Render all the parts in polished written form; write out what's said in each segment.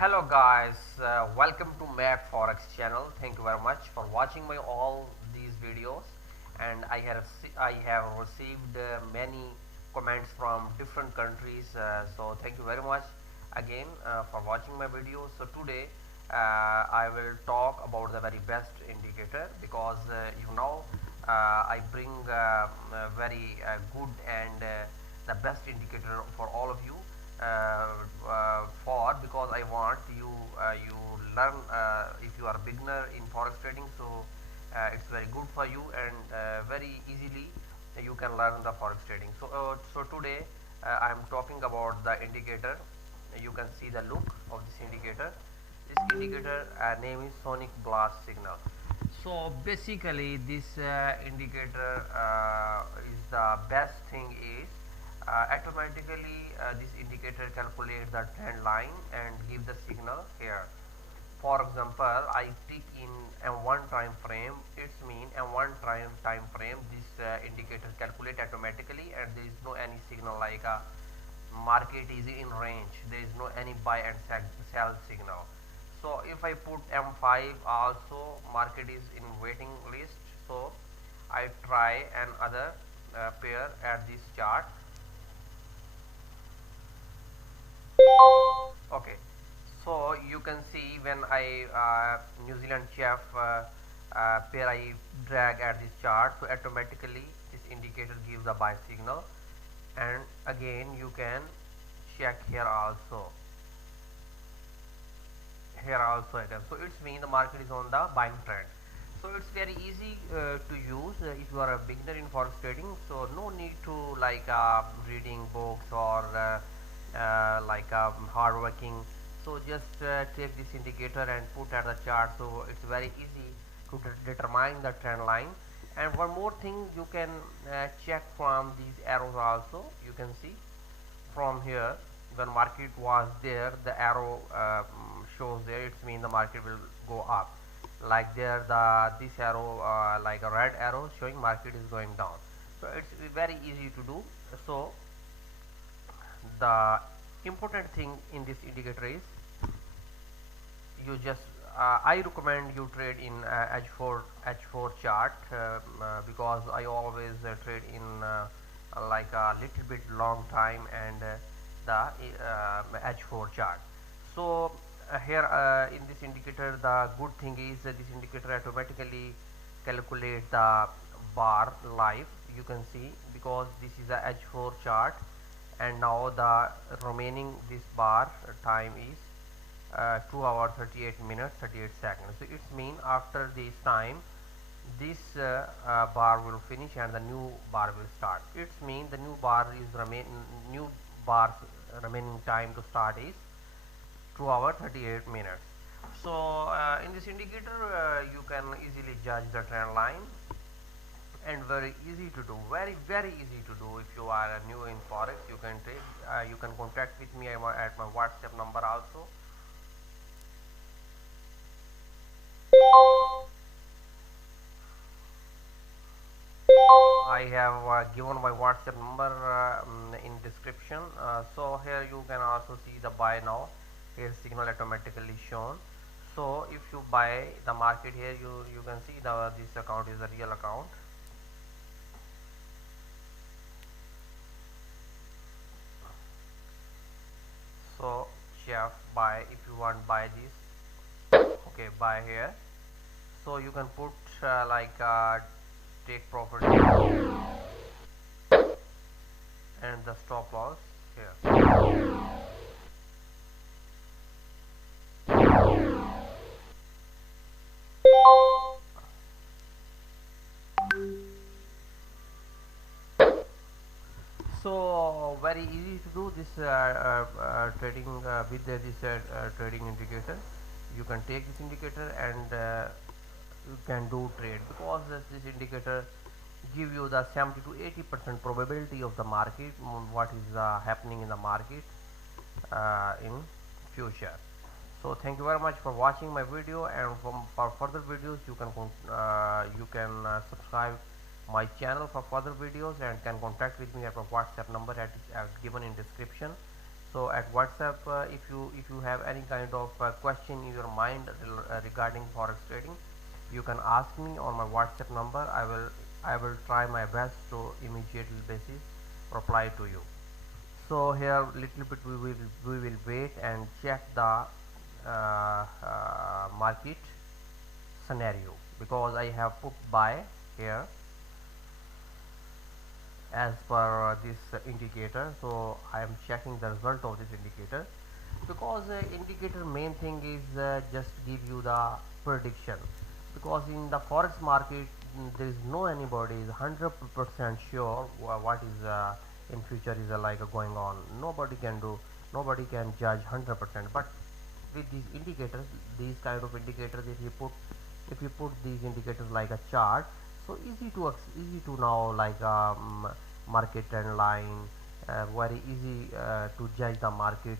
Hello guys, welcome to MACFOREX channel. Thank you very much for watching my all these videos, and I have received many comments from different countries. So thank you very much again for watching my video. So today I will talk about the very best indicator because I bring very good and the best indicator for all of you for because I want you learn if you are a beginner in forex trading, so it's very good for you and very easily you can learn the forex trading. So today I am talking about the indicator. You can see the look of this indicator. This indicator name is sonic blast signal. So basically this indicator is the best thing is automatically this indicator calculates the trend line and give the signal here. For example, I click in M1 time frame. It's mean M1 time frame. This indicator calculate automatically, and there is no any signal like a market is in range. There is no any buy and sell signal. So if I put M5 also, market is in waiting list. So I try another pair at this chart. Okay, so you can see when I New Zealand chef pair I drag at this chart, so automatically this indicator gives a buy signal, and again you can check here also. Here also again, so it's mean the market is on the buying trend. So it's very easy to use if you are a beginner in forex trading. So no need to like reading books or hard working. So just take this indicator and put at the chart, so it's very easy to determine the trend line. And one more thing, you can check from these arrows also. You can see from here when market was there, the arrow shows there, it's mean the market will go up. Like there, this arrow like a red arrow showing market is going down. So it's very easy to do. So the important thing in this indicator is you just I recommend you trade in H4 chart because I always trade in like a little bit long time and the H4 chart. So here in this indicator, the good thing is that this indicator automatically calculate the bar live. You can see because this is a H4 chart, and now the remaining this bar time is 2 hours 38 minutes 38 seconds. So it's mean after this time this bar will finish and the new bar will start. It's mean the new bar is new bar's remaining time to start is 2 hours 38 minutes. So in this indicator you can easily judge the trend line, and very easy to do, very easy to do. If you are new in forex, you can trade, you can contact with me at my WhatsApp number also. I have given my WhatsApp number in description. So here you can also see the buy now. Here signal automatically shown. So if you buy the market here, you can see this account is a real account. So chef buy, if you want buy this, okay, buy here. So you can put take profit and the stop loss here. So very easy to do this trading with this trading indicator. You can take this indicator and you can do trade because this indicator give you the 70 to 80% probability of the market, what is happening in the market in future. So thank you very much for watching my video, and for further videos you can subscribe my channel for further videos and can contact with me at my WhatsApp number given in description. So at WhatsApp, if you have any kind of question in your mind regarding forex trading, you can ask me on my WhatsApp number. I will try my best to immediate basis reply to you. So here little bit we will wait and check the market scenario, because I have put buy here as per this indicator. So I am checking the result of this indicator, because indicator main thing is just give you the prediction, because in the forex market there is no anybody is 100% sure what is in future is like going on. Nobody can judge 100%, but with these indicators, these kind of indicators, if you put these indicators like a chart, so easy to know like market trend line, very easy to judge the market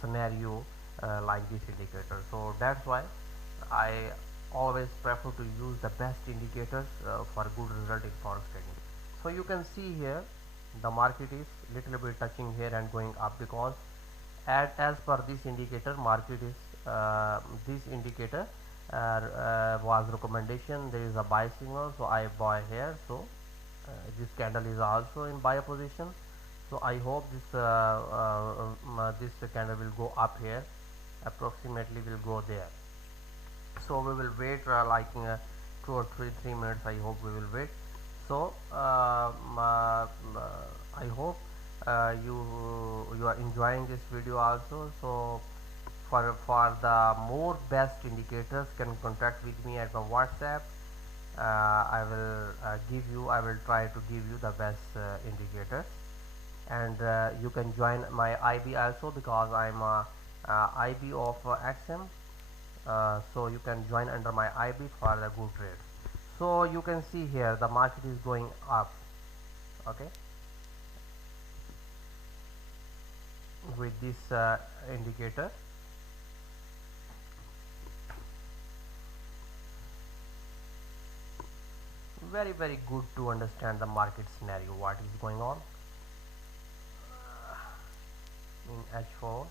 scenario like this indicator. So that's why I always prefer to use the best indicators for good result in forex trading. So you can see here the market is little bit touching here and going up, because as per this indicator market is this indicator was recommendation, there is a buy signal, so I buy here. So this candle is also in buy position, so I hope this candle will go up here, approximately will go there. So we will wait like 2 or 3 minutes. I hope we will wait. So I hope you are enjoying this video also. So for the more best indicators, can contact with me at my WhatsApp. I will try to give you the best indicators, and you can join my IB also, because I'm a IB of XM. So you can join under my IB for the good trade. So you can see here the market is going up, okay, with this indicator. Very good to understand the market scenario, what is going on in H4.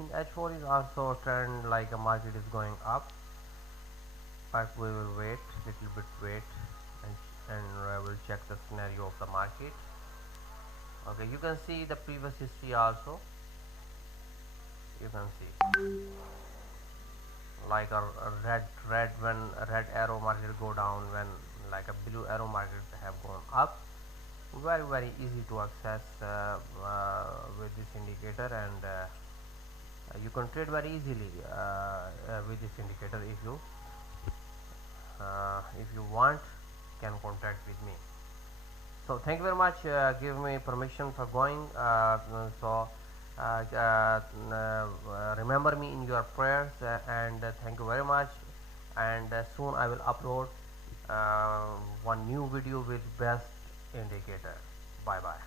In H4 is also trend like a market is going up, but we will wait little bit, and we'll check the scenario of the market. Okay, you can see the previous history also. You can see like a red when a red arrow market go down, when like a blue arrow market have gone up. Very easy to access with this indicator, and you can trade very easily with this indicator. If you want, can contact with me. So thank you very much, give me permission for going. So remember me in your prayers, and thank you very much. And soon I will upload one new video with best indicator. Bye bye.